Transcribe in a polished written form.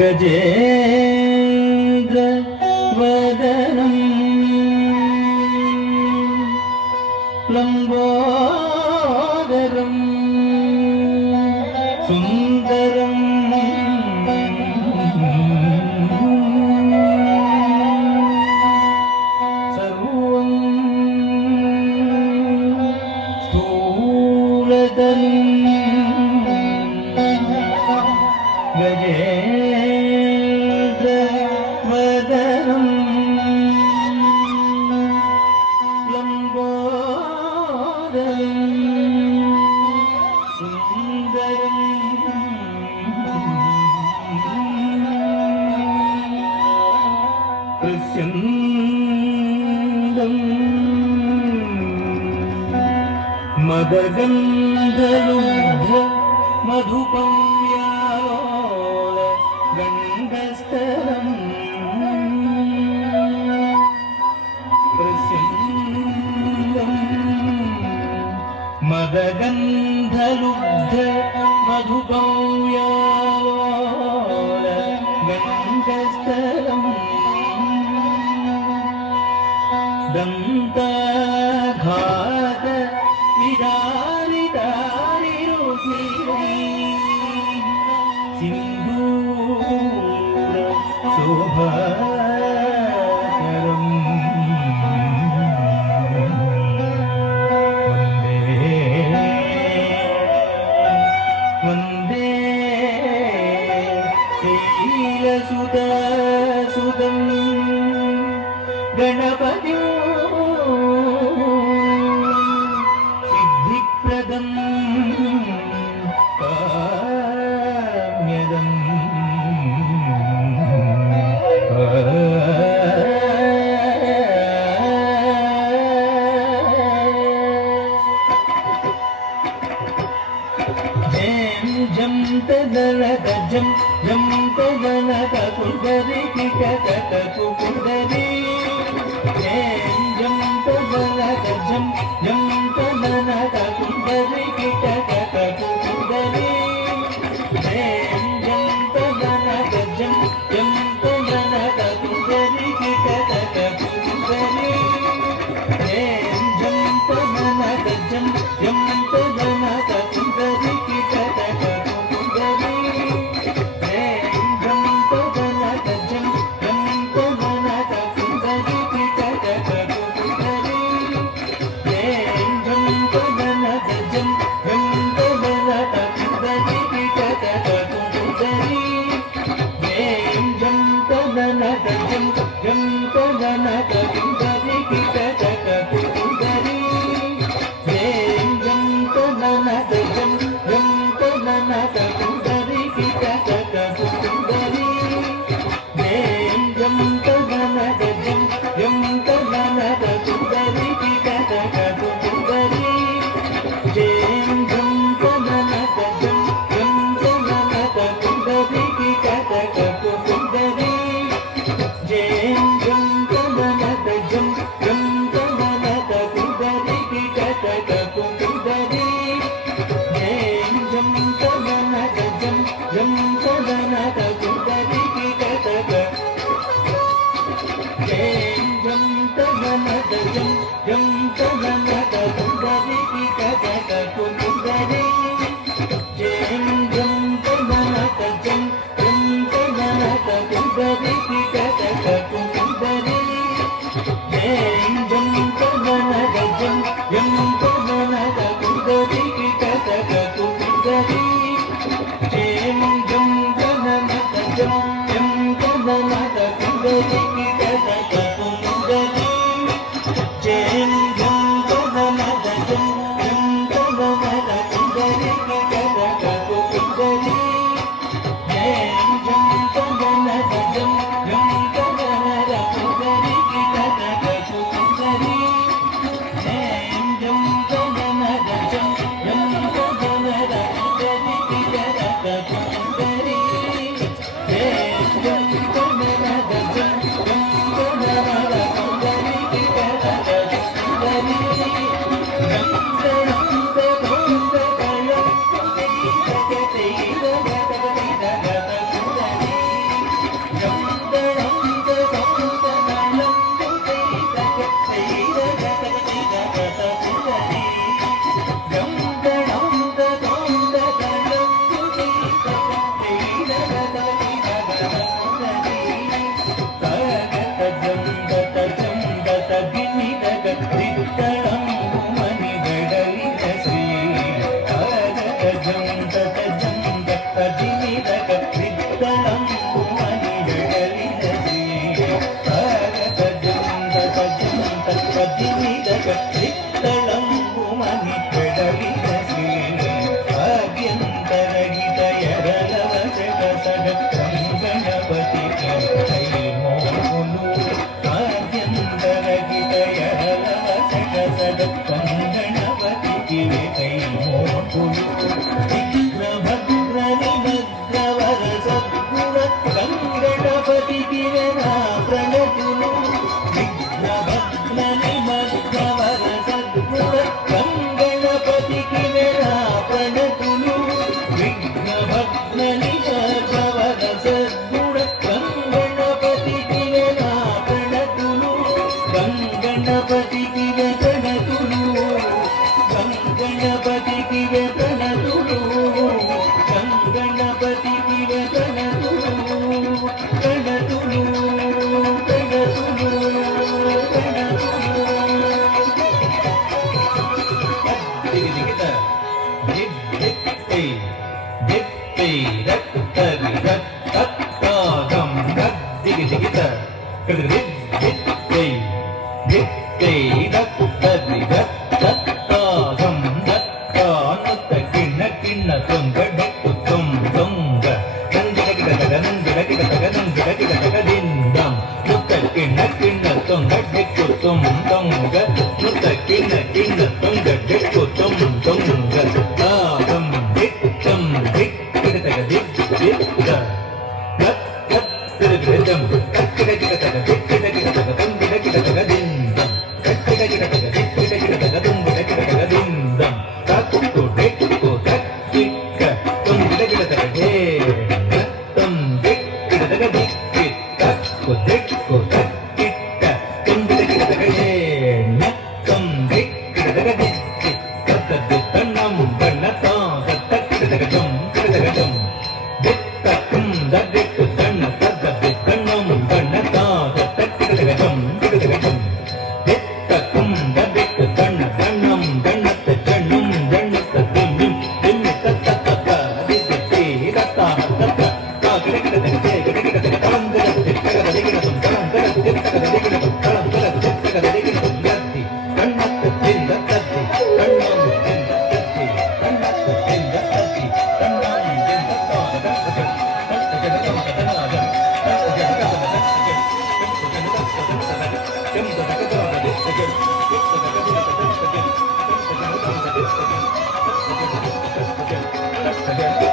गजेन्द्र वदनं लम्बोदरं सुन्दरं सर्वं स्थूलतलं गजेन्द्र वदनं लम्बोदरं सुन्दरं प्रस्यन्दं मदगन्धलुब्ध मधुपं व्यालोल गण्डस्तरम् प्रस्यन्दं मदगन्धलुब्ध मधुपं व्यालोल गण्डस्तरम् दन्ताघात विदारिदारिरुधिरै सिन्दूर शोभाकरम् वन्दे शैलसुतसुतं गणपतिं सिद्धिप्रदं काम्यदम् जं तदनकजं जं तदनककुन्दरी किटकटकुन्दरी जं तदनकजं जं तदनककुन्दरी किटकटकुन्दरी जं तदनकजं जं तदनककुन्दरी किटकटकुन्दरी जं तदनकजं जं तदनककुन्दरी தரி தத் தத் தாகம் தத் திகி திகி த கிருதி தித்தை தித்தை தத் தரி தத் தத் தாகம் தத் தானுத்த கிண்ண கிண்ண தொங்க டிக்கு தொம் தொங்க நந்திட கிட தக நந்திட கிட தக நந்திட கிட தக திந்தம் முத்த கிண்ண கிண்ண தொங்க டிக்கு தொம் தொங்க முத்த கிண்ண கிண்ண தொங்க டிக்கு தொம் தொங்க தாகம் தித்தம் திக் கிட தக திக் தித்த தத் தத் திருகிடம் கக்கிட கிட தக திக் கிட கிட தக தொங்கிட கிட தக திந்தம் கக்கிட கிட தக திக் கிட கிட தக தொங்கிட கிட தக திந்தம் தக்கு டிக்கு தக்கிக்க தொங்கிட கிட தக தே தத்தம் திக் கிட தக திக் தக்கு திக்கு தக்கிக்க தொங்கிட கிட தக ஏ நக்கம் திக் கிட தக திக் தத்தது தன்னம் தன்னதா தத்தக்கிட தக ஜம் கிட தக ஜம் தித்தக்கும் ததிக்கு தன்ன தத்தது தன்னம் தன்னதா தத்தக்கிட தக ஜம் கிட தக ஜம் தித்தக்கும் ததிக்கு தன்ன தன்னம் தன்னத்த ஜன்னும் ஜன்னத்த திம்மிம் திம்மி தத்த தத்த தித்தி தத்தா தத்த தா கிட கிட தக ஜே கிட கிட தக தலம் கிட தித்தக திகிட தும் தலம் கிட தித்தக திகிட தும் தலம் கிட தித்தக திகிட தும் யத்தி கண்ணத்த திந்த தத்தி கண்ணம் திந்த தத்தி கண்ணத்த திந்த தத்தி கண்ணம் திந்த தாத தத்த தத்த ஜன தத்த தனாத தத்த ஜன தத்த தத்த kem da ka da da de kem da ka da da de kem da ka da da de kem da ka da da de kem